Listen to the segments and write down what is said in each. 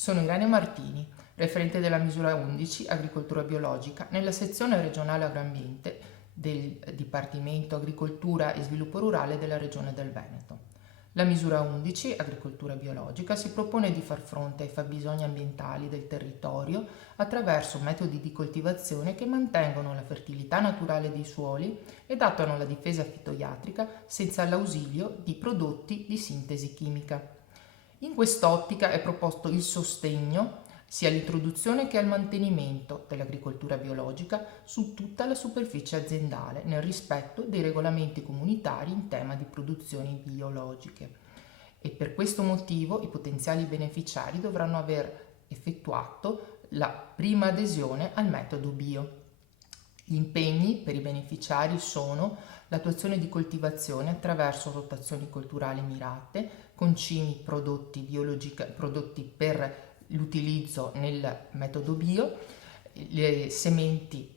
Sono Irene Martini, referente della misura 11 Agricoltura biologica nella sezione regionale agroambiente del Dipartimento Agricoltura e Sviluppo Rurale della Regione del Veneto. La misura 11 Agricoltura biologica si propone di far fronte ai fabbisogni ambientali del territorio attraverso metodi di coltivazione che mantengono la fertilità naturale dei suoli ed attuano la difesa fitoiatrica senza l'ausilio di prodotti di sintesi chimica. In quest'ottica è proposto il sostegno sia all'introduzione che al mantenimento dell'agricoltura biologica su tutta la superficie aziendale, nel rispetto dei regolamenti comunitari in tema di produzioni biologiche. E per questo motivo i potenziali beneficiari dovranno aver effettuato la prima adesione al metodo bio. Gli impegni per i beneficiari sono l'attuazione di coltivazione attraverso rotazioni colturali mirate, concimi prodotti per l'utilizzo nel metodo bio, le sementi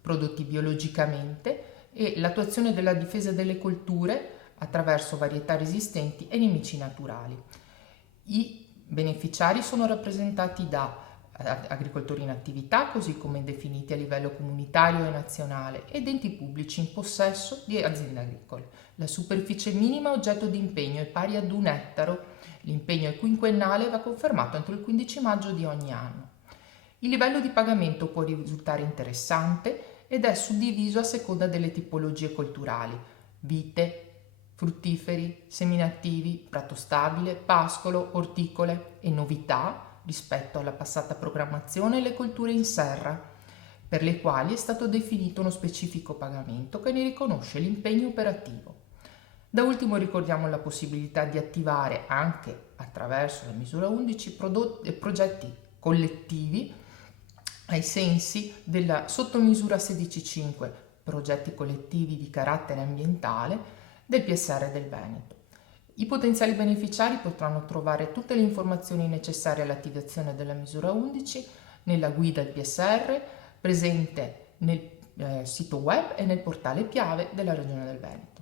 prodotti biologicamente e l'attuazione della difesa delle colture attraverso varietà resistenti e nemici naturali. I beneficiari sono rappresentati da agricoltori in attività, così come definiti a livello comunitario e nazionale, ed enti pubblici in possesso di aziende agricole. La superficie minima oggetto di impegno è pari ad 1 ettaro. L'impegno è quinquennale e va confermato entro il 15 maggio di ogni anno. Il livello di pagamento può risultare interessante ed è suddiviso a seconda delle tipologie colturali: vite, fruttiferi, seminativi, prato stabile, pascolo, orticole e novità rispetto alla passata programmazione le colture in serra, per le quali è stato definito uno specifico pagamento che ne riconosce l'impegno operativo. Da ultimo ricordiamo la possibilità di attivare anche attraverso la misura 11 progetti collettivi ai sensi della sottomisura 16.5 progetti collettivi di carattere ambientale del PSR del Veneto. I potenziali beneficiari potranno trovare tutte le informazioni necessarie all'attivazione della misura 11 nella guida del PSR presente nel sito web e nel portale Piave della Regione del Veneto.